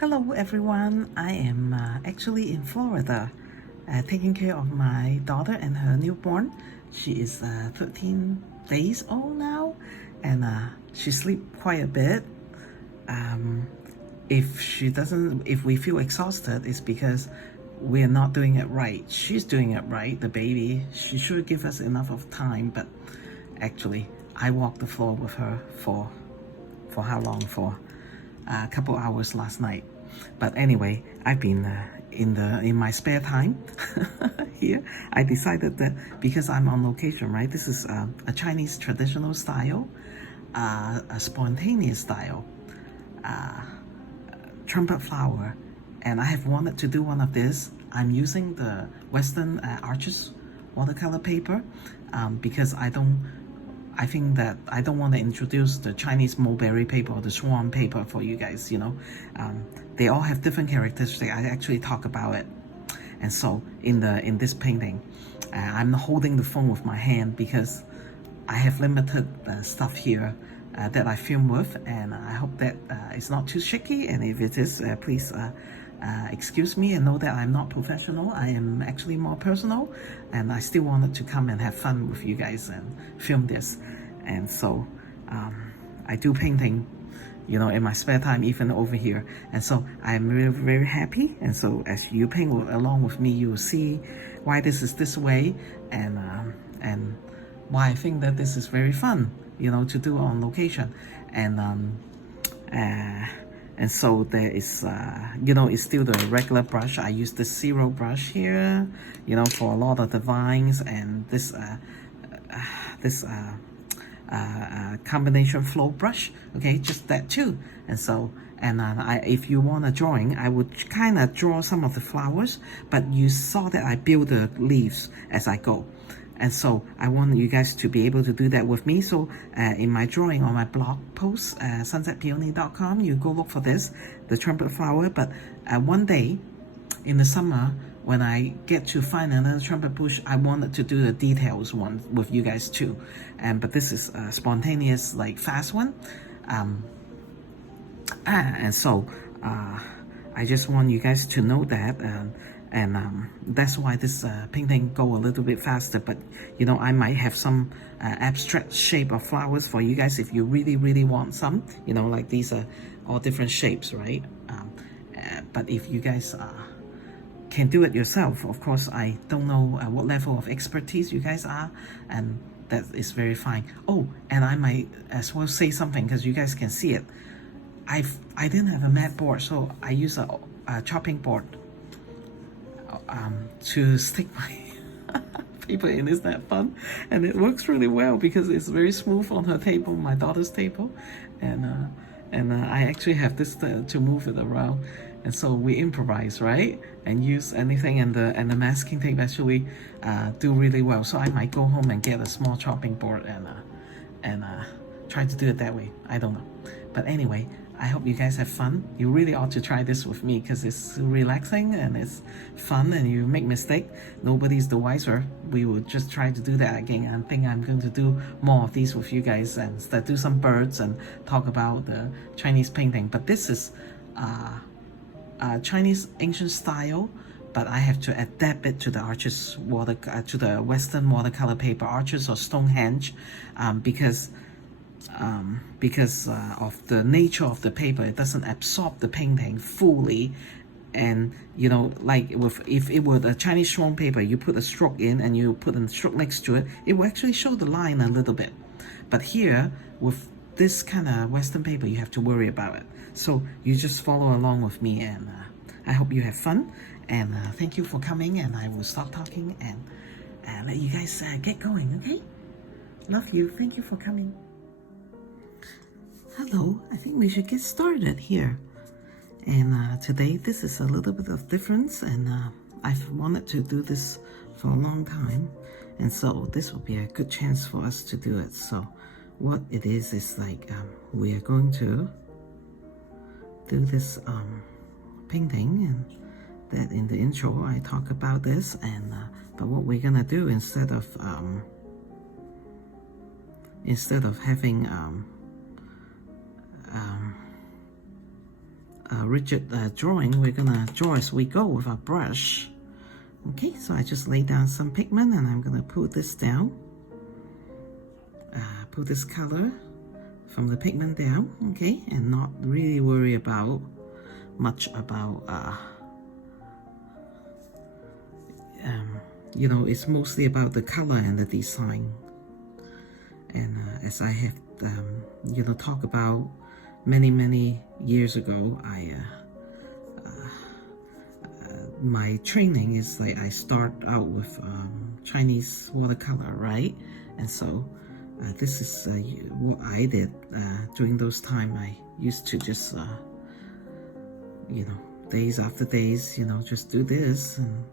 Hello everyone, I am actually in Florida taking care of my daughter and her newborn. She is 13 days old now and she sleeps quite a bit. If we feel exhausted, it's because we're not doing it right. She's doing it right, the baby. She should give us enough of time, but actually I walked the floor with her for how long? For a couple hours last night. But anyway, I've been in my spare time here. I decided that because I'm on location, right? This is a Chinese traditional style, a spontaneous style, trumpet flower, and I have wanted to do one of this. I'm using the Western Arches watercolor paper because I think that I don't want to introduce the Chinese mulberry paper or the swan paper for you guys, they all have different characteristics. I actually talk about it. And so in this painting, I'm holding the phone with my hand because I have limited stuff here that I film with, and I hope that it's not too shaky, and if it is, please excuse me and know that I'm not professional. I am actually more personal, and I still wanted to come and have fun with you guys and film this. And so I do painting, in my spare time, even over here. And so I'm really very happy. And so as you paint along with me, you will see why this is this way, and why I think that this is very fun, to do on location. And so there is, it's still the regular brush. I use the zero brush here, for a lot of the vines, and this combination flow brush, okay, just that too. And so, if you want a drawing, I would kind of draw some of the flowers, but you saw that I build the leaves as I go. And so I want you guys to be able to do that with me. So in my drawing on my blog post, sunsetpeony.com, you go look for this, the trumpet flower. But one day in the summer, when I get to find another trumpet bush, I wanted to do the details one with you guys too. But this is a spontaneous, like fast one. And so I just want you guys to know that. And that's why this painting go a little bit faster. But I might have some abstract shape of flowers for you guys if you really want some. Like these are all different shapes, right? But if you guys can do it yourself, of course, I don't know what level of expertise you guys are, and that is very fine. Oh, and I might as well say something because you guys can see it. I didn't have a mat board, so I use a chopping board to stick my paper in. Isn't that fun? And it works really well because it's very smooth on her table, my daughter's table, and I actually have this to move it around. And so we improvise, right? And use anything, and the masking tape actually do really well. So I might go home and get a small chopping board and try to do it that way. I don't know, but anyway, I hope you guys have fun. You really ought to try this with me because it's relaxing and it's fun, and you make mistake, nobody's the wiser. We will just try to do that again. I think I'm going to do more of these with you guys and do some birds and talk about the Chinese painting. But this is Chinese ancient style, but I have to adapt it to the Arches to the Western watercolor paper, Arches or Stonehenge, because of the nature of the paper. It doesn't absorb the painting fully. And like if it were a Chinese swan paper, you put a stroke in and you put a stroke next to it, it will actually show the line a little bit. But here with this kind of Western paper, you have to worry about it. So you just follow along with me, and I hope you have fun, and thank you for coming, and I will stop talking and let you guys get going, okay? Love you. Thank you for coming. Hello, I think we should get started here. And today this is a little bit of difference, and I've wanted to do this for a long time, and so this will be a good chance for us to do it. So what it is like we are going to do this painting, and that in the intro I talk about this, and but what we're gonna do instead of having rigid drawing. We're gonna draw as we go with our brush. Okay, so I just lay down some pigment and I'm gonna put this down. Put this color from the pigment down, okay, and not really worry about much about you know, it's mostly about the color and the design. And as I have you know, talked about many years ago, my training is like I start out with Chinese watercolor, right? And so this is what I did during those time. I used to just you know, days after days, you know, just do this and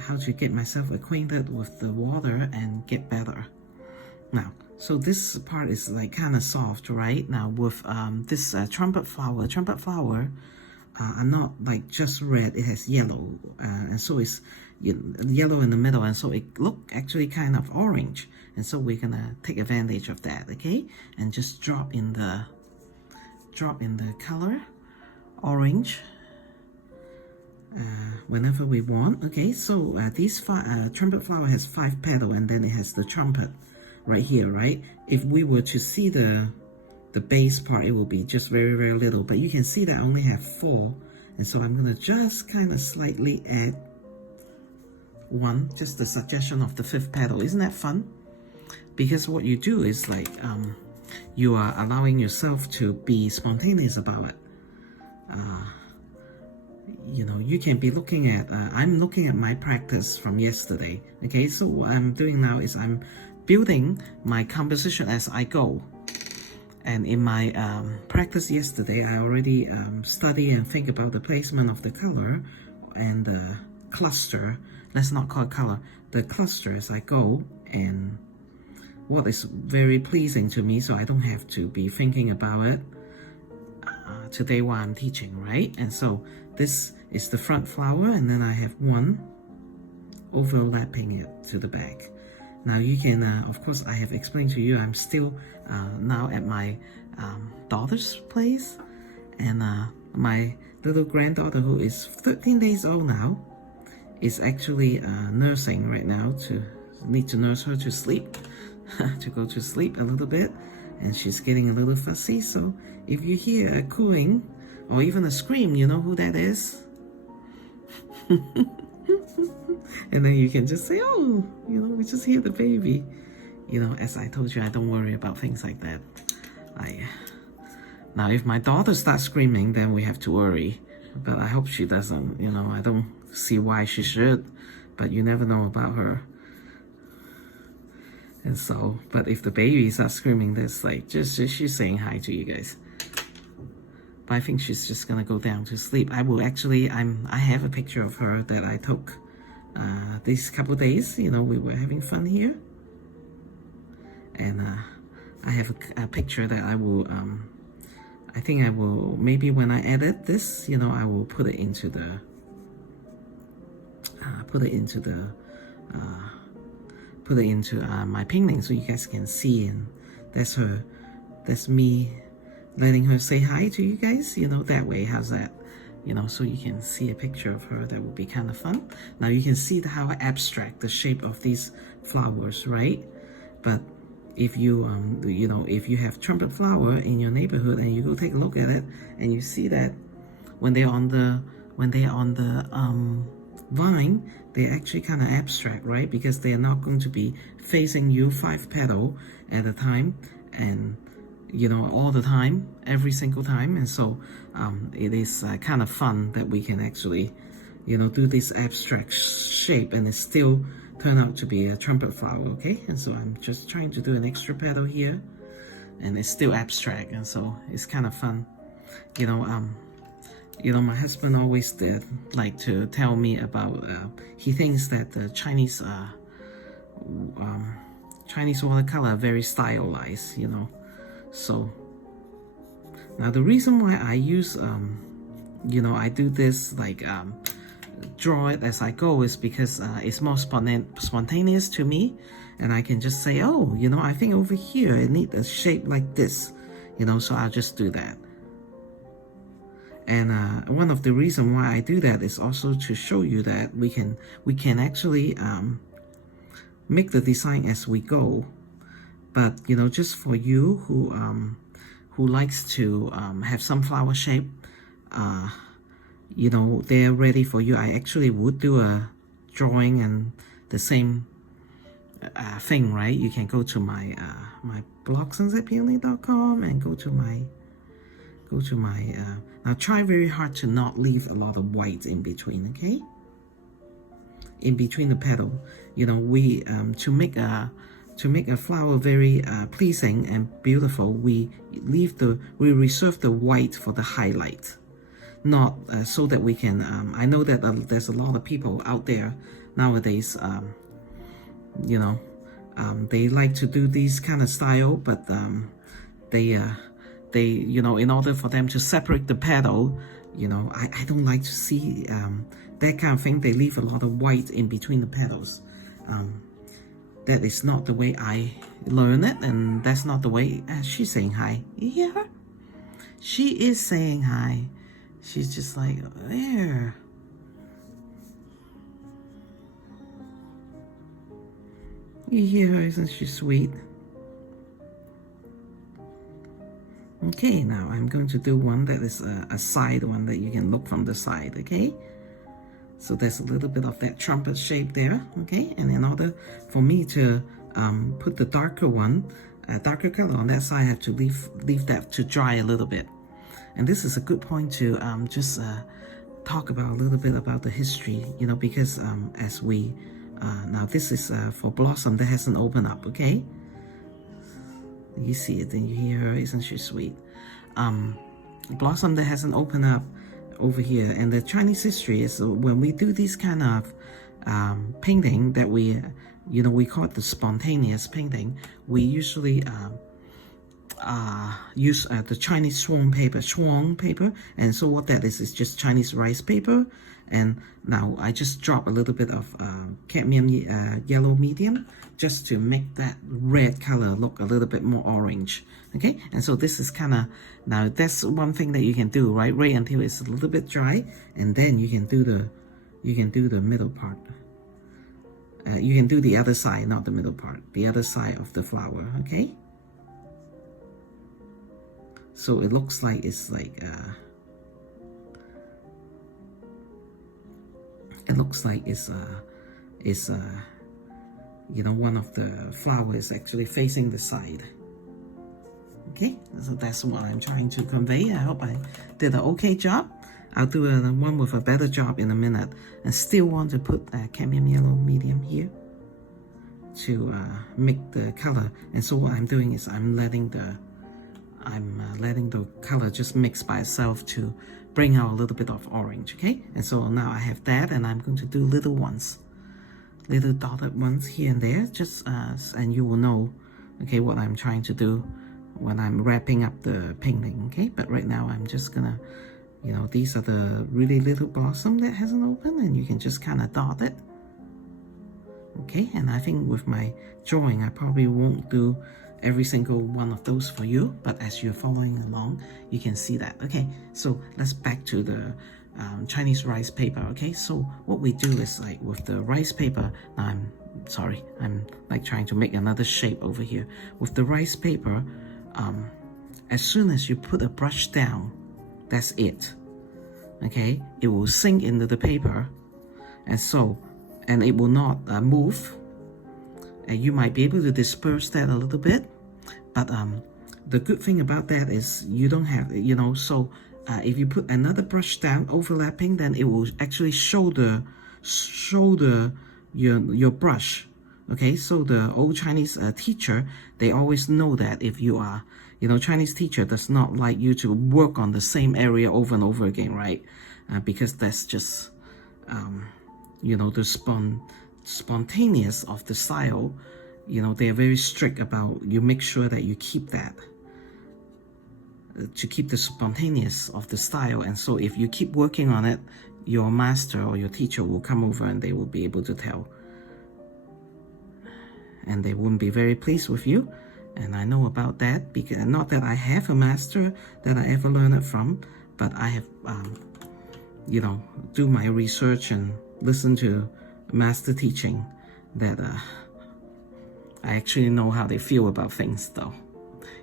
how to get myself acquainted with the water and get better. Now, so this part is like kind of soft, right? Now with this trumpet flower, I'm not like just red, it has yellow, and so it's yellow in the middle, and so it look actually kind of orange, and so we're gonna take advantage of that, okay? And just drop in the color orange whenever we want. Okay, so this trumpet flower has 5 petals, and then it has the trumpet right here, right? If we were to see the base part, it will be just very little, but you can see that I only have 4, and so I'm gonna just kind of slightly add 1, just the suggestion of the 5th petal. Isn't that fun? Because what you do is like you are allowing yourself to be spontaneous about it. You know, you can be looking at I'm looking at my practice from yesterday. Okay, so what I'm doing now is I'm building my composition as I go. And in my practice yesterday, I already study and think about the placement of the color and the cluster. Let's not call it color, the cluster as I go, and what is very pleasing to me, so I don't have to be thinking about it today while I'm teaching, right? And so this is the front flower, and then I have 1 overlapping it to the back. Now you can, of course, I have explained to you, I'm still now at my daughter's place, and my little granddaughter, who is 13 days old now, is actually nursing right now. Need to nurse her to sleep, to go to sleep a little bit, and she's getting a little fussy. So if you hear a cooing or even a scream, you know who that is. And then you can just say, oh, you know, we just hear the baby. You know, as I told you, I don't worry about things like that. Now, if my daughter starts screaming, then we have to worry. But I hope she doesn't. You know, I don't see why she should. But you never know about her. And so, but if the baby starts screaming, that's like, just she's saying hi to you guys. But I think she's just gonna go down to sleep. I will actually, I have a picture of her that I took these couple of days. You know, we were having fun here. And I have a picture that I will, I think I will, maybe when I edit this, you know, I will put it into the, my painting so you guys can see. And that's me letting her say hi to you guys, you know, that way. How's that? You know, so you can see a picture of her. That would be kind of fun. Now you can see how abstract the shape of these flowers, right? But if you you know, if you have trumpet flower in your neighborhood and you go take a look at it and you see that when they're on the vine, they're actually kind of abstract, right? Because they are not going to be facing you 5 petals at a time, and you know, all the time, every single time. And so it is kind of fun that we can actually, you know, do this abstract shape and it still turn out to be a trumpet flower. Okay, and so I'm just trying to do an extra petal here, and it's still abstract, and so it's kind of fun. You know, my husband always did like to tell me about, he thinks that the Chinese watercolor are very stylized, you know. So now the reason why I use, you know, I do this like draw it as I go is because it's more spontaneous to me, and I can just say, oh, you know, I think over here it needs a shape like this, you know, so I'll just do that. And one of the reasons why I do that is also to show you that we can actually make the design as we go. But you know, just for you who likes to have some flower shape, you know, they're ready for you. I actually would do a drawing and the same thing, right? You can go to my my blog sunsetpeony.com and go to my now try very hard to not leave a lot of white in between, okay? In between the petal, you know, we to make a flower very pleasing and beautiful, we reserve the white for the highlight, not so that we can I know that there's a lot of people out there nowadays, you know, they like to do these kind of style, but they you know, in order for them to separate the petal, you know, I don't like to see that kind of thing. They leave a lot of white in between the petals. That is not the way I learn it, and that's not the way. She's saying hi. You hear her? She is saying hi. She's just like, there. You hear her? Isn't she sweet? Okay, now I'm going to do one that is a side one that you can look from the side, okay? So there's a little bit of that trumpet shape there, okay? And in order for me to put the darker one, darker color on that side, I have to leave that to dry a little bit. And this is a good point to just talk about a little bit about the history, you know, because as we, now this is for blossom that hasn't opened up, okay? You see it and you hear her, isn't she sweet? Blossom that hasn't opened up over here. And the Chinese history is when we do these kind of painting that we, you know, we call it the spontaneous painting, we usually use the Chinese swan paper, and so what that is just Chinese rice paper. And now I just drop a little bit of cadmium yellow medium just to make that red color look a little bit more orange, okay? And so this is kind of, now that's one thing that you can do, right? Wait until it's a little bit dry, and then you can do the middle part. You can do the other side, not the middle part, the other side of the flower, okay? So it looks like it's like it looks like it's you know, one of the flowers actually facing the side. Okay, so that's what I'm trying to convey. I hope I did an okay job. I'll do one with a better job in a minute, and still want to put cadmium yellow medium here to make the color. And so what I'm doing is I'm letting the color just mix by itself to bring out a little bit of orange, okay? And so now I have that, and I'm going to do little ones, little dotted ones here and there, just and you will know, okay, what I'm trying to do when I'm wrapping up the painting, okay? But right now I'm just gonna, you know, these are the really little blossom that hasn't opened, and you can just kind of dot it, okay? And I think with my drawing, I probably won't do every single one of those for you, but as you're following along, you can see that. Okay, so let's back to the Chinese rice paper. Okay, so what we do is like with the rice paper, now I'm like trying to make another shape over here. With the rice paper, as soon as you put a brush down, that's it. Okay, it will sink into the paper, and it will not move. And you might be able to disperse that a little bit, but the good thing about that is you don't have, you know, so if you put another brush down overlapping, then it will actually shoulder your brush. Okay, so the old Chinese teacher, they always know that if you are, you know, Chinese teacher does not like you to work on the same area over and over again, right? Because that's just, you know, the spontaneous of the style. You know, they are very strict about you make sure that you keep that, to keep the spontaneous of the style. And so if you keep working on it, your master or your teacher will come over and they will be able to tell, and they wouldn't be very pleased with you. And I know about that, because not that I have a master that I ever learned it from, but I have you know, do my research and listen to master teaching that I actually know how they feel about things though.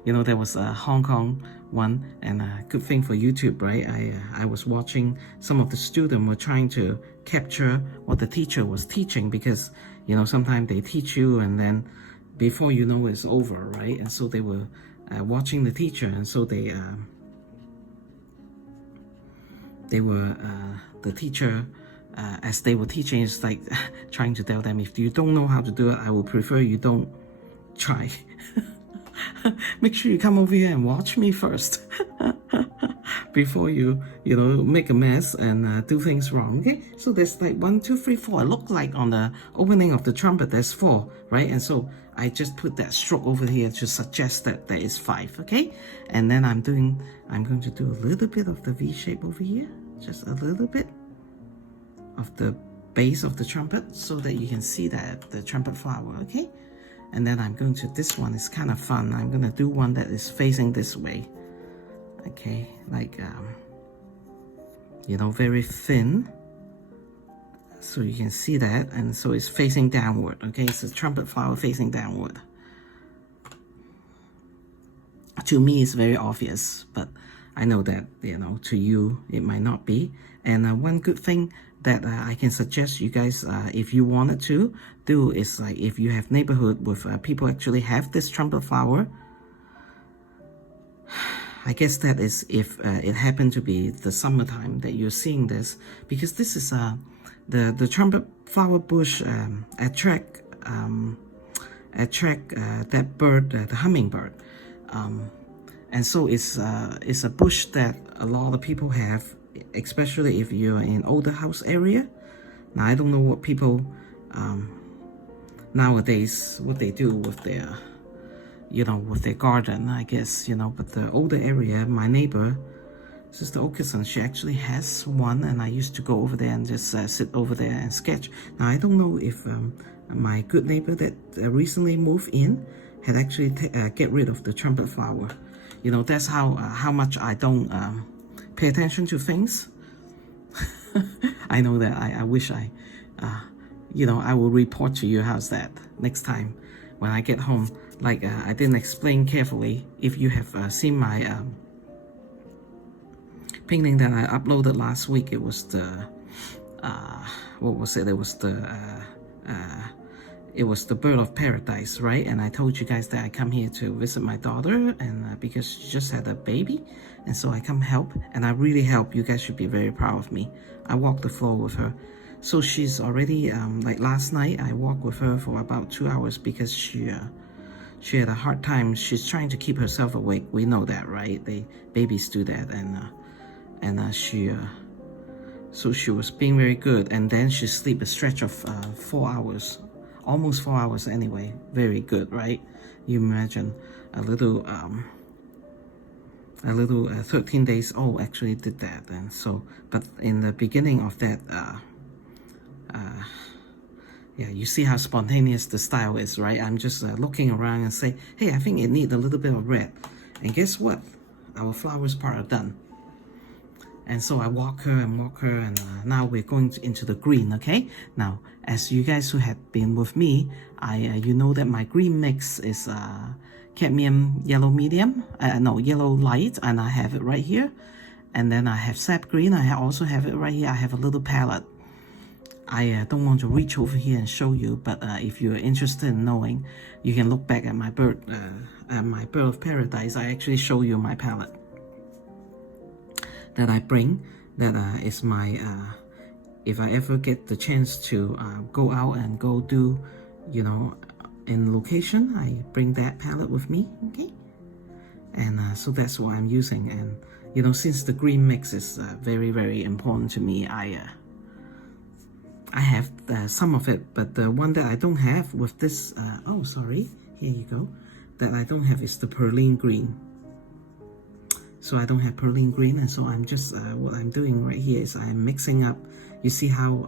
You know, there was a Hong Kong one, and a good thing for YouTube, right? I was watching some of the students were trying to capture what the teacher was teaching, because, you know, sometimes they teach you and then before you know it's over, right? And so they were watching the teacher, and so they were the teacher, as they were teaching, is like trying to tell them, if you don't know how to do it, I would prefer you don't try. Make sure you come over here and watch me first before you know, make a mess and do things wrong. Okay, so there's like 1, 2, 3, 4. It looked like on the opening of the trumpet there's 4, right? And so I just put that stroke over here to suggest that there is 5. Okay, and then I'm going to do a little bit of the V shape over here, just a little bit of the base of the trumpet, so that you can see that the trumpet flower. Okay, and then I'm going to, this one is kind of fun, I'm going to do one that is facing this way. Okay, like you know, very thin, so you can see that, and so it's facing downward. Okay, it's a trumpet flower facing downward. To me it's very obvious, but I know that, you know, to you it might not be. And one good thing that I can suggest you guys, if you wanted to do, is like, if you have neighborhood with people actually have this trumpet flower, I guess that is if it happened to be the summertime that you're seeing this, because this is the trumpet flower bush attract that bird, the hummingbird, and so it's a bush that a lot of people have, especially if you're in older house area. Now I don't know what people nowadays, what they do with their, you know, with their garden, I guess, you know, but the older area, my neighbor, Sister Okerson, she actually has one, and I used to go over there and just sit over there and sketch. Now I don't know if my good neighbor that recently moved in had actually get rid of the trumpet flower. You know, that's how much I don't pay attention to things. I know that I wish I, you know, I will report to you. How's that next time when I get home? Like I didn't explain carefully. If you have seen my painting that I uploaded last week, it was the what was it? It was the bird of paradise, right? And I told you guys that I come here to visit my daughter, and because she just had a baby, and so I come help, and I really help. You guys should be very proud of me. I walk the floor with her. So she's already like last night I walked with her for about 2 hours, because she had a hard time. She's trying to keep herself awake. We know that, right? Babies do that, and so she was being very good, and then she sleep a stretch of 4 hours, almost 4 hours anyway. Very good, right? You imagine a little 13 days old actually did that. And so, but in the beginning of that, yeah, you see how spontaneous the style is, right? I'm just looking around and say, hey, I think it needs a little bit of red. And guess what? Our flowers part are done. And so I walk her, and now we're going into the green. Okay, now as you guys who have been with me, you know that my green mix is cadmium yellow medium, no, yellow light, and I have it right here. And then I have sap green, I also have it right here. I have a little palette. I don't want to reach over here and show you, but if you're interested in knowing, you can look back at my bird of paradise. I actually show you my palette that I bring. That is my if I ever get the chance to go out and go do, you know, in location, I bring that palette with me. Okay, and so that's what I'm using. And you know, since the green mix is very, very important to me, I have some of it, but the one that I don't have with this, oh sorry, here you go, that I don't have is the Perlene green. So I don't have Perlene green, and so I'm just, what I'm doing right here is I'm mixing up. You see how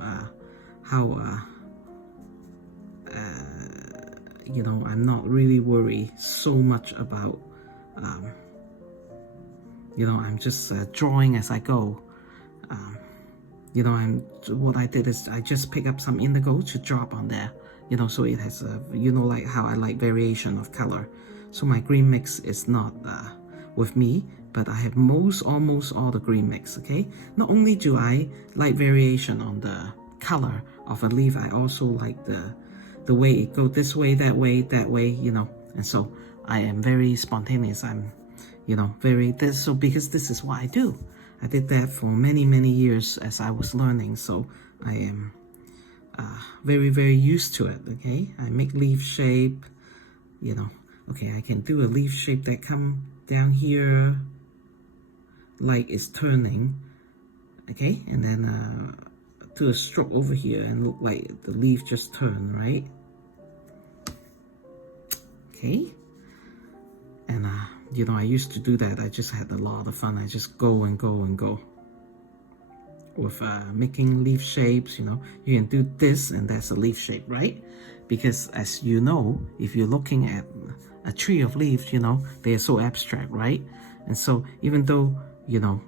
you know, I'm not really worried so much about you know, I'm just drawing as I go. You know, what I did is I just pick up some indigo to drop on there, you know, so it has a, you know, like how I like variation of color. So my green mix is not with me, but I have almost all the green mix, okay? Not only do I like variation on the color of a leaf, I also like the way it goes this way, that way, you know. And so I am very spontaneous. I'm, you know, so because this is what I do. I did that for many years as I was learning, so I am very used to it, okay? I make leaf shape, you know. Okay, I can do a leaf shape that come down here like it's turning, okay? And then do a stroke over here and look like the leaf just turned, right? Okay. And you know, I used to do that. I just had a lot of fun. I just go with making leaf shapes. You know, you can do this and that's a leaf shape, right? Because as you know, if you're looking at a tree of leaves, you know, they are so abstract, right? And so even though, you know,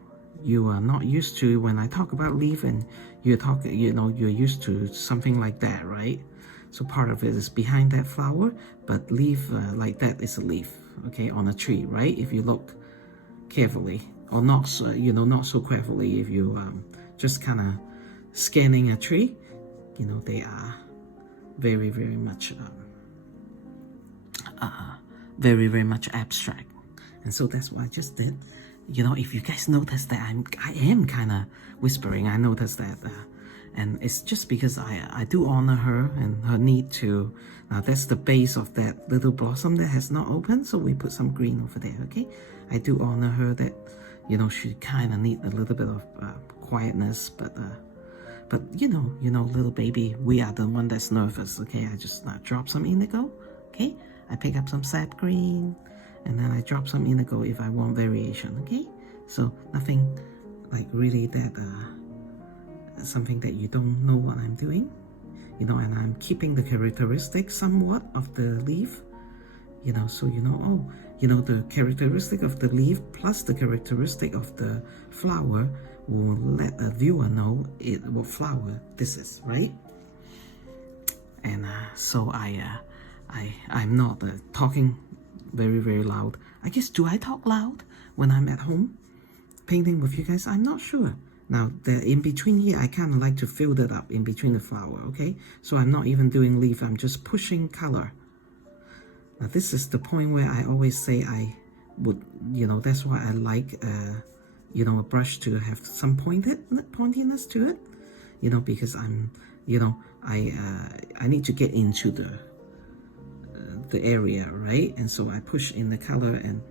you are not used to, when I talk about leaf and you know, you're used to something like that, right? So part of it is behind that flower, but leaf like that is a leaf, okay, on a tree, right? If you look carefully, or not so, you know, not so carefully, if you just kind of scanning a tree, you know, they are very much very much abstract. And so that's what I just did. You know, if you guys notice that I am kind of whispering, I noticed that, and it's just because I do honor her and her need to. Now that's the base of that little blossom that has not opened, so we put some green over there, okay? I do honor her that, you know, she kind of need a little bit of quietness, but you know, little baby, we are the one that's nervous, okay? I just drop some indigo, okay? I pick up some sap green, and then I drop some indigo if I want variation, okay? So nothing like really that something that you don't know what I'm doing, you know, and I'm keeping the characteristic somewhat of the leaf, you know, so you know, oh, you know, the characteristic of the leaf plus the characteristic of the flower will let a viewer know what flower this is, right? And so I'm not talking very loud. I guess, do I talk loud when I'm at home painting with you guys? I'm not sure. Now, the in between here, I kind of like to fill that up in between the flower, okay? So I'm not even doing leaf, I'm just pushing color. Now, this is the point where I always say I would, you know, that's why I like, you know, a brush to have some pointiness to it, you know, because I'm, you know, I need to get into the area, right? And so I push in the color, and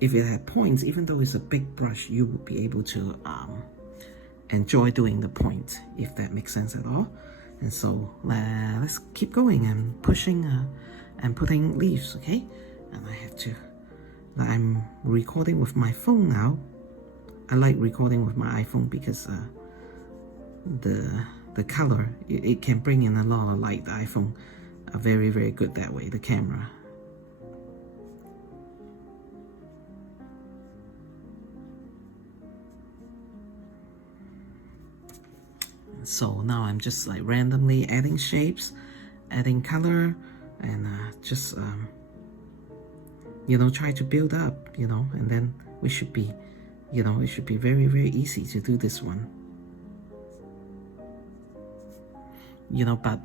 if it had points, even though it's a big brush, you would be able to enjoy doing the point, if that makes sense at all. And so let's keep going and pushing and putting leaves, okay? And I have to, I'm recording with my phone now. I like recording with my iPhone because the color, it can bring in a lot of light. The iPhone are very good that way, the camera. So now I'm just like randomly adding shapes, adding color, and just you know, try to build up, you know, and then we should be, you know, it should be very easy to do this one, you know. But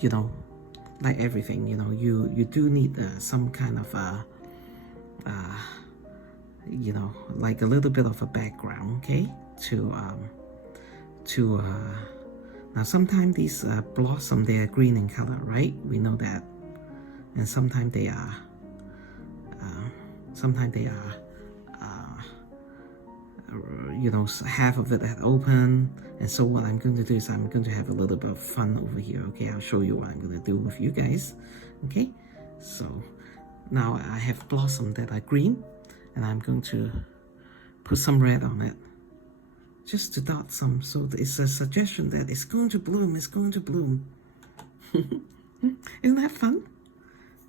you know, like everything, you know, you do need some kind of you know, like a little bit of a background, okay, to now sometimes these blossom, they are green in color, right? We know that. And sometimes they are you know, half of it had open. And so what I'm going to do is I'm going to have a little bit of fun over here, okay? I'll show you what I'm going to do with you guys, okay? So now I have blossom that are green, and I'm going to put some red on it, just to dot some, so it's a suggestion that it's going to bloom, it's going to bloom. Isn't that fun?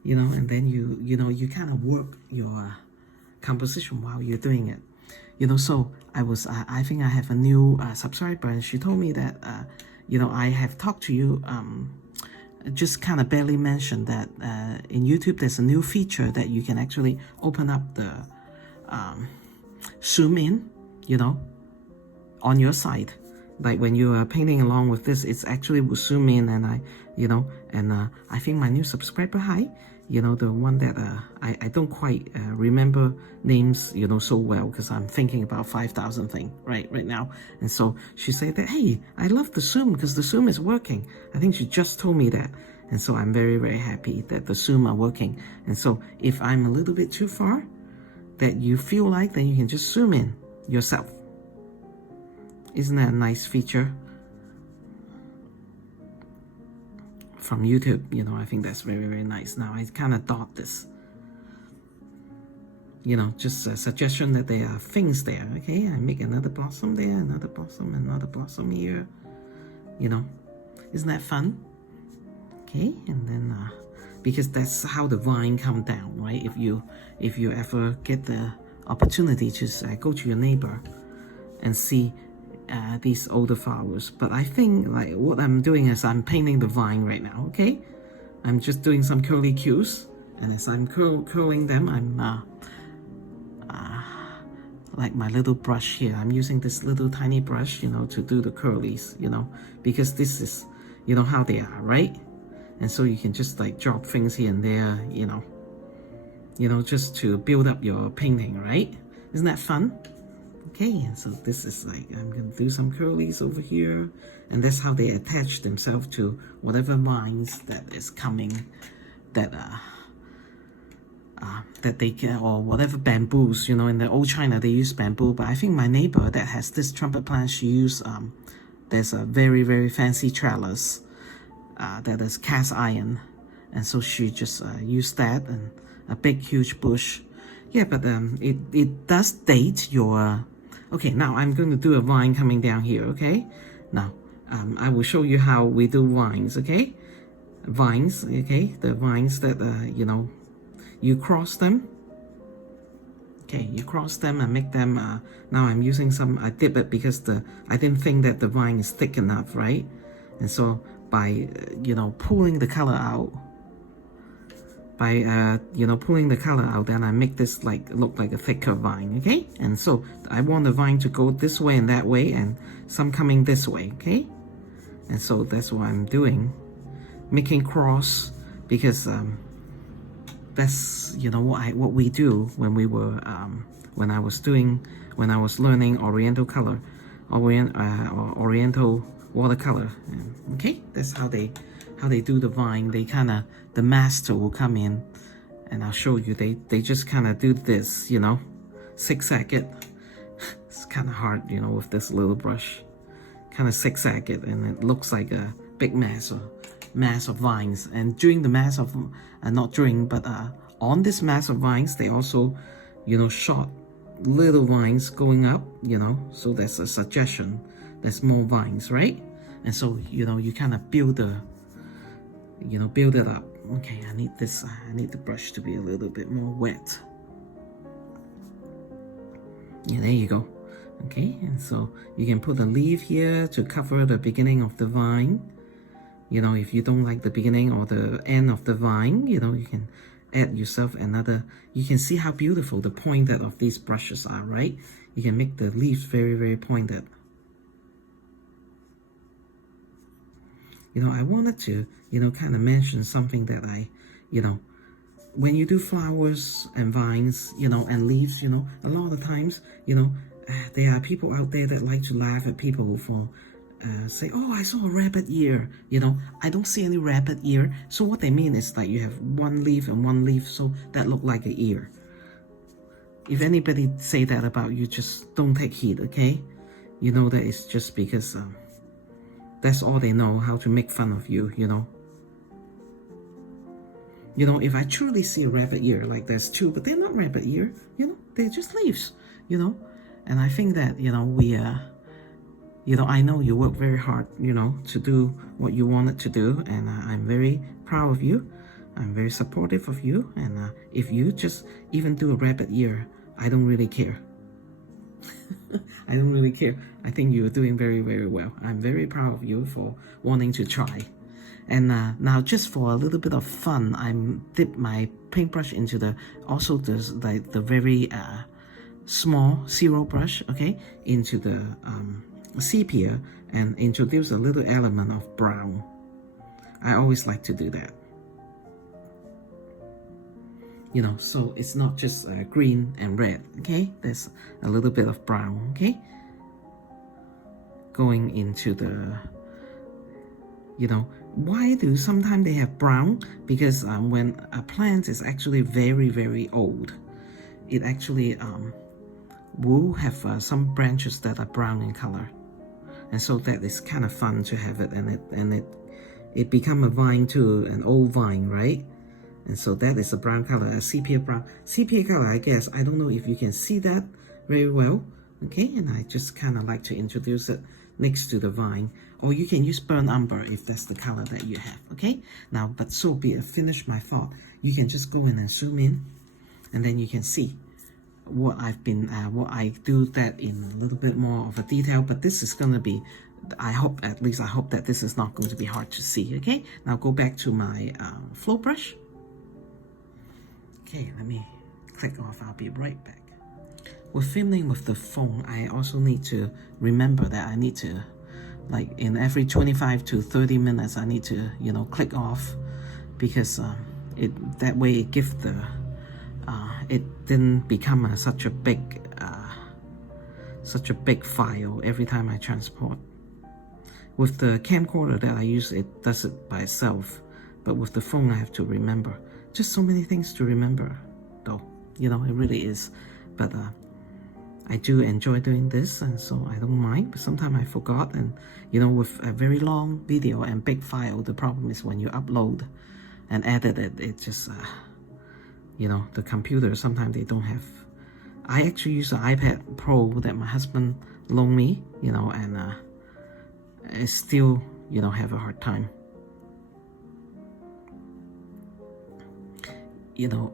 You know, and then you know, you kind of work your composition while you're doing it. you know, so I think I have a new subscriber, and she told me that, you know, I have talked to you, just kind of barely mentioned that in YouTube there's a new feature that you can actually open up the zoom in, you know, on your side. Like when you are painting along with this, it's actually will zoom in, and I think my new subscriber, hi, you know, the one that I don't quite remember names, you know, so well, because I'm thinking about 5,000 thing right now. And so she said that, hey, I love the zoom because the zoom is working. I think she just told me that. And so I'm very, very happy that the zoom are working. And so if I'm a little bit too far, that you feel like, then you can just zoom in yourself. Isn't that a nice feature from YouTube? You know, I think that's very, very nice. Now I kind of thought this, you know, just a suggestion that there are things there. Okay, I make another blossom there, another blossom here, you know. Isn't that fun? Okay, and then because that's how the vine come down, right? If you ever get the opportunity to go to your neighbor and see these older flowers. But I think like what I'm doing is I'm painting the vine right now. Okay, I'm just doing some curly cues, and as I'm curling them, I'm like my little brush here, I'm using this little tiny brush, you know, to do the curlies, you know, because this is, you know, how they are, right? And so you can just like drop things here and there, you know, just to build up your painting, right? Isn't that fun? Okay, and so this is like, I'm gonna do some curlies over here, and that's how they attach themselves to whatever vines that is coming, that they can, or whatever bamboos, you know. In the old China they use bamboo, but I think my neighbor that has this trumpet plant, she used there's a very, very fancy trellis that is cast iron, and so she just used that, and a big huge bush. Yeah, but it does date your okay. Now I'm going to do a vine coming down here. Okay, now I will show you how we do vines. Okay, vines. Okay, the vines that you know, you cross them. Okay, you cross them and make them, now I'm using some, I dip it because I didn't think that the vine is thick enough, right? And so by, you know, pulling the color out, you know, pulling the color out, then I make this like, look like a thicker vine, okay? And so I want the vine to go this way and that way, and some coming this way, okay? And so that's what I'm doing, making cross, because, that's, you know, what we do when we were when I was learning Oriental color, Oriental watercolor. Okay, that's how they do the vine. They kind of, the master will come in, and I'll show you. They just kind of do this, you know, zigzag it. It's kind of hard, you know, with this little brush. Kind of zigzag it, and it looks like a big mass of vines. And during the mass of not during, but on this mass of vines, they also, you know, shot little vines going up, you know. So that's a suggestion, there's more vines, right? And so, you know, you kind of build it up. Okay, I need the brush to be a little bit more wet. Yeah, there you go. Okay, and so you can put a leaf here to cover the beginning of the vine. You know, if you don't like the beginning or the end of the vine, you know, you can add yourself another. You can see how beautiful the pointed of these brushes are, right? You can make the leaves very, very pointed. You know, I wanted to, you know, kind of mention something that you know, when you do flowers and vines, you know, and leaves, you know, a lot of times, you know, there are people out there that like to laugh at people for say, oh, I saw a rabbit ear. You know, I don't see any rabbit ear. So what they mean is like you have one leaf and one leaf, so that look like an ear. If anybody say that about you, just don't take heed, okay? You know that it's just because that's all they know, how to make fun of you, you know. You know, if I truly see a rabbit ear, like there's two, but they're not rabbit ear, you know, they're just leaves, you know. And I think that, you know, you know, I know you work very hard, you know, to do what you wanted to do, and I'm very proud of you. I'm very supportive of you, and if you just even do a rabbit ear, I don't really care. I don't really care. I think you're doing very, very well. I'm very proud of you for wanting to try. And now, just for a little bit of fun, I dip my paintbrush into the the very small zero brush, okay, into the sepia and introduce a little element of brown. I always like to do that. You know, so it's not just green and red, okay? There's a little bit of brown, okay? Going into the, you know, why do sometimes they have brown? Because when a plant is actually very, very old, it actually will have some branches that are brown in color. And so that is kind of fun to have it, and it become a vine too, an old vine, right? And so that is a brown color, a sepia brown. Sepia color, I guess. I don't know if you can see that very well. Okay, and I just kind of like to introduce it next to the vine. Or you can use burnt umber if that's the color that you have. Okay, now, but so be it. Finish my thought. You can just go in and zoom in, and then you can see what I've been, what I do that in a little bit more of a detail. But this is going to be, I hope that this is not going to be hard to see. Okay, now go back to my flow brush. Okay, let me click off. I'll be right back. With filming with the phone, I also need to remember that I need to, like, in every 25 to 30 minutes, I need to, you know, click off, because that way it gives the it didn't become such a big file every time I transport. With the camcorder that I use, it does it by itself, but with the phone I have to remember. Just so many things to remember, though, you know, it really is. But I do enjoy doing this, and so I don't mind, but sometimes I forgot. And you know, with a very long video and big file, the problem is when you upload and edit it, it just you know, the computer, sometimes they don't have. I actually use the iPad Pro that my husband loaned me, you know, and I still, you know, have a hard time. You know,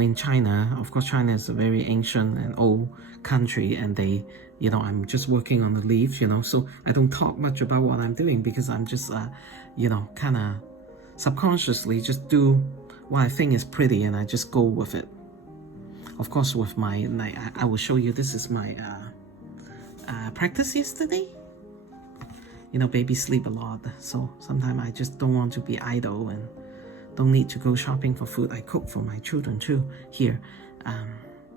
in China, of course, China is a very ancient and old country, and they, you know, I'm just working on the leaves, you know, so I don't talk much about what I'm doing, because I'm just, you know, kind of subconsciously just do what I think is pretty, and I just go with it. Of course, with my, I will show you, this is my practice yesterday. You know, babies sleep a lot, so sometimes I just don't want to be idle and don't need to go shopping for food. I cook for my children too here,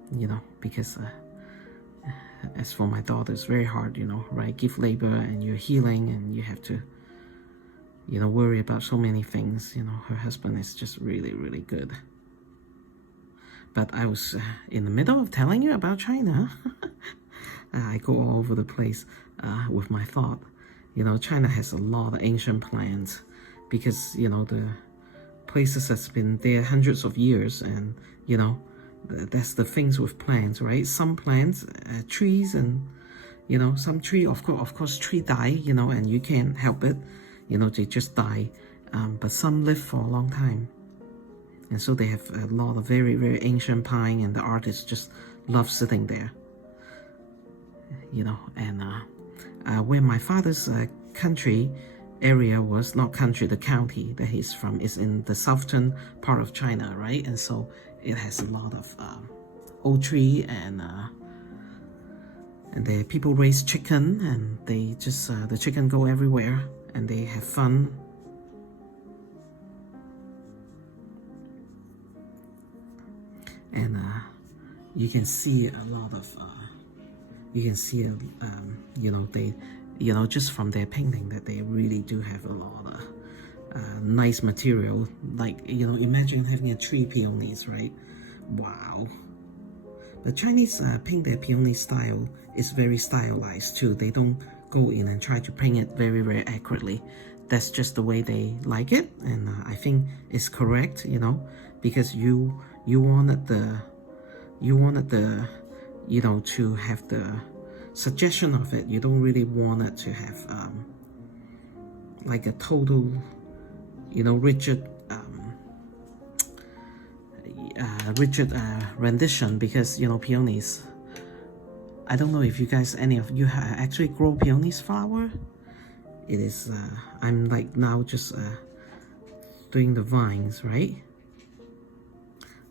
you know, because as for my daughter, it's very hard, you know, right? Give labor and you're healing, and you have to, you know, worry about so many things. You know, her husband is just really, really good. But I was in the middle of telling you about China. I go all over the place with my thought. You know, China has a lot of ancient plants, because, you know, the places that's been there hundreds of years, and, you know, that's the things with plants, right? Some plants, trees, and, you know, some tree, of course, tree die, you know, and you can't help it. You know, they just die. But some live for a long time. And so they have a lot of very, very ancient pine, and the artists just love sitting there. You know, and where my father's country area was, not country, the county that he's from is in the southern part of China, right? And so it has a lot of old tree, and the people raise chicken, and they just the chicken go everywhere, and they have fun. And you can see a lot of you can see you know, they, you know, just from their painting, that they really do have a lot of nice material. Like, you know, imagine having a tree peonies, right? Wow. The Chinese paint their peony style is very stylized too. They don't go in and try to paint it very, very accurately. That's just the way they like it, and I think it's correct, you know, because you wanted the, you know, to have the suggestion of it. You don't really want it to have like a total, you know, rigid rendition, because, you know, peonies I don't know if you guys, any of you actually grow peonies flower. It is, I'm like now just doing the vines, right?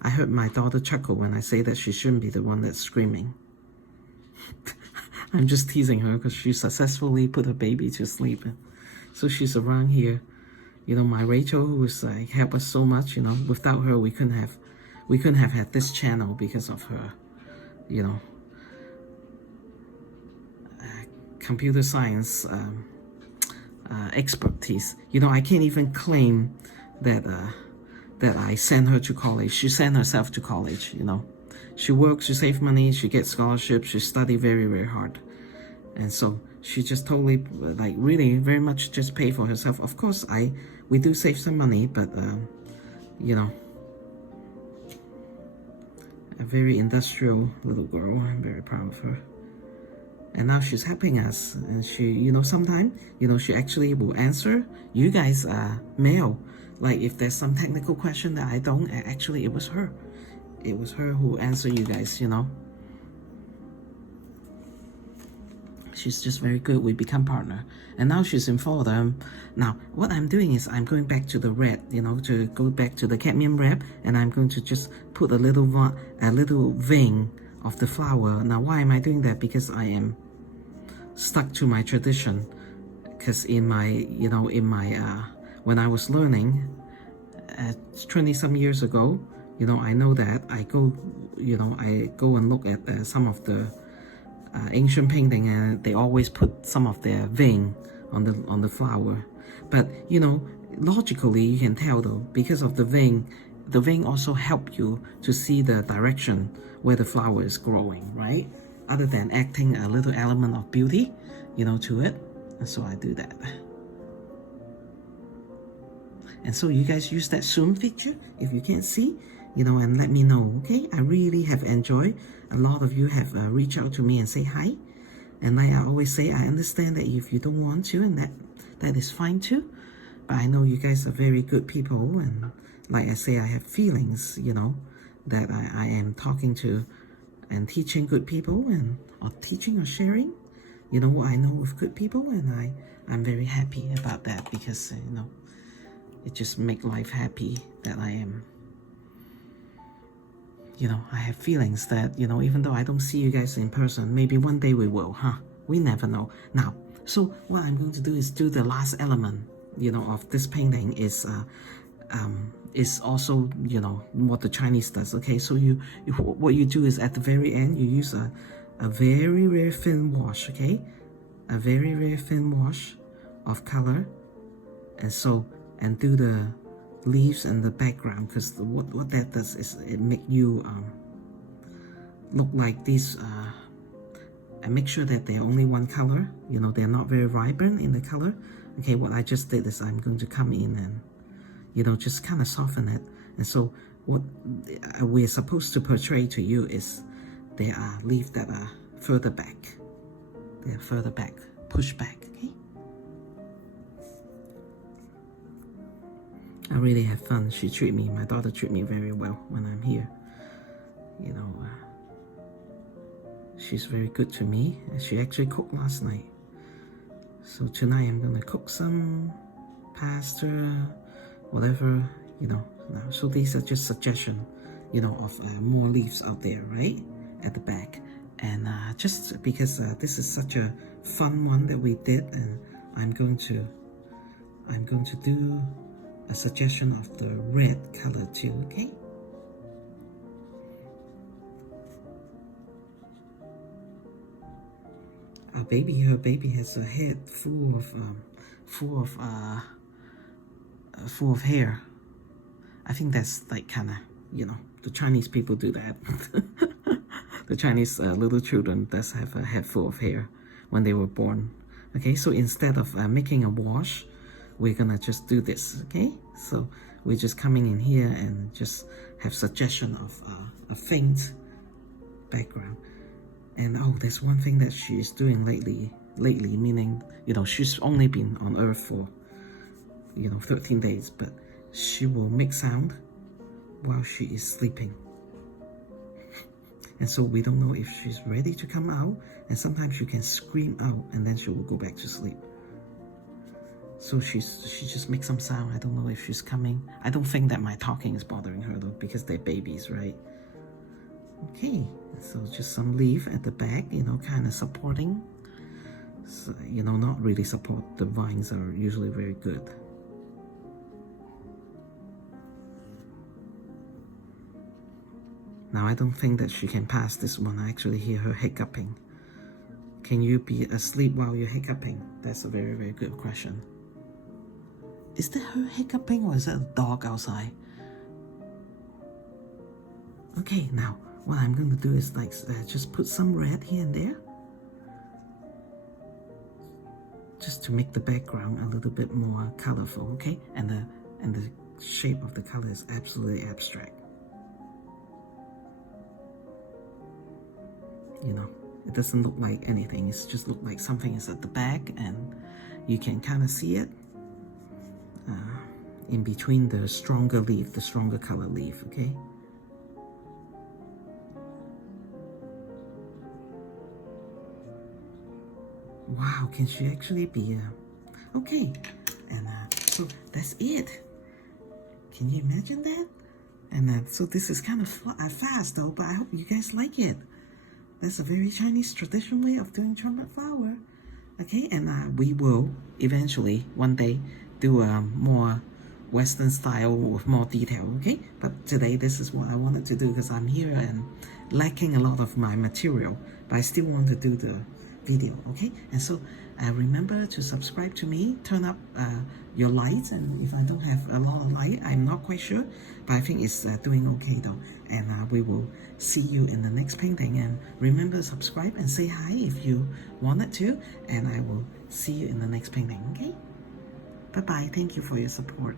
I heard my daughter chuckle when I say that she shouldn't be the one that's screaming. I'm just teasing her because she successfully put her baby to sleep. So she's around here. You know, my Rachel, who's like helped us so much, you know, without her we couldn't have had this channel because of her, you know, computer science expertise. You know, I can't even claim that that I sent her to college. She sent herself to college, you know. She works, she saves money, she gets scholarships, she studies very, very hard. And so she just totally, like, really very much just pay for herself. Of course, we do save some money, but, you know, a very industrial little girl. I'm very proud of her. And now she's helping us. And she, you know, sometimes, you know, she actually will answer you guys mail. Like if there's some technical question that I don't, actually it was her. It was her who answered you guys, you know. She's just very good. We become partner. And now she's in Florida. Now, what I'm doing is I'm going back to the red, you know, to go back to the cadmium red. And I'm going to just put a little vein of the flower. Now, why am I doing that? Because I am stuck to my tradition. Because in my, you know, when I was learning 20 some years ago, you know, I know that I go and look at some of the ancient painting, and they always put some of their vein on the flower. But you know, logically you can tell though, because of the vein also help you to see the direction where the flower is growing, right? Other than acting a little element of beauty, you know, to it. And so I do that. And so you guys use that zoom feature if you can't see, you know, and let me know, okay? I really have enjoyed. A lot of you have reached out to me and say hi. And like I always say, I understand that if you don't want to, and that is fine too. But I know you guys are very good people, and like I say, I have feelings, you know, that I am talking to and teaching good people, and or teaching or sharing, you know, what I know with good people, and I'm very happy about that, because you know, it just makes life happy that I am, you know, I have feelings that, you know, even though I don't see you guys in person, maybe one day we will, huh? We never know. Now, so what I'm going to do is do the last element, you know, of this painting is also, you know, what the Chinese does, okay? So what you do is at the very end, you use a very, very thin wash, okay? A very, very thin wash of color, and do the leaves and the background, because what that does is it make you look like this, and make sure that they're only one color, you know, they're not very vibrant in the color. Okay, what I just did is I'm going to come in and, you know, just kind of soften it. And so what we're supposed to portray to you is there are leaves that are further back. They're further back, push back, okay? I really have fun. My daughter treats me very well when I'm here. You know, she's very good to me. She actually cooked last night. So tonight I'm gonna cook some pasta, whatever, you know. Now, so these are just suggestions, you know, of more leaves out there, right? At the back. And just because this is such a fun one that we did, and I'm going to do a suggestion of the red color too, okay? Her baby has a head full of hair. I think that's like kind of, you know, the Chinese people do that. The Chinese little children does have a head full of hair when they were born. Okay, so instead of making a wash, we're gonna just do this, okay? So we're just coming in here and just have suggestion of a faint background. And oh, there's one thing that she's doing lately, meaning, you know, she's only been on Earth for, you know, 13 days, but she will make sound while she is sleeping. And so we don't know if she's ready to come out, and sometimes she can scream out and then she will go back to sleep. So she just makes some sound. I don't know if she's coming. I don't think that my talking is bothering her though, because they're babies, right? Okay, so just some leaf at the back, you know, kind of supporting. So, you know, not really support. The vines are usually very good. Now I don't think that she can pass this one. I actually hear her hiccuping. Can you be asleep while you're hiccuping? That's a very, very good question. Is that her hiccuping or is that a dog outside? Okay, now what I'm going to do is like just put some red here and there, just to make the background a little bit more colorful. Okay, and the shape of the color is absolutely abstract. You know, it doesn't look like anything. It's just look like something is at the back, and you can kind of see it in between the stronger leaf, the stronger color leaf. Okay. Wow, can she actually be okay? And so that's it. Can you imagine that? And so this is kind of fast though, but I hope you guys like it. That's a very Chinese traditional way of doing trumpet flower. Okay, and we will eventually one day do a more Western style with more detail. Okay, but today this is what I wanted to do because I'm here and lacking a lot of my material, but I still want to do the video. Okay, and so remember to subscribe to me, turn up your lights, and if I don't have a lot of light, I'm not quite sure, but I think it's doing okay though. And we will see you in the next painting, and remember to subscribe and say hi if you wanted to, and I will see you in the next painting. Okay, bye bye. Thank you for your support.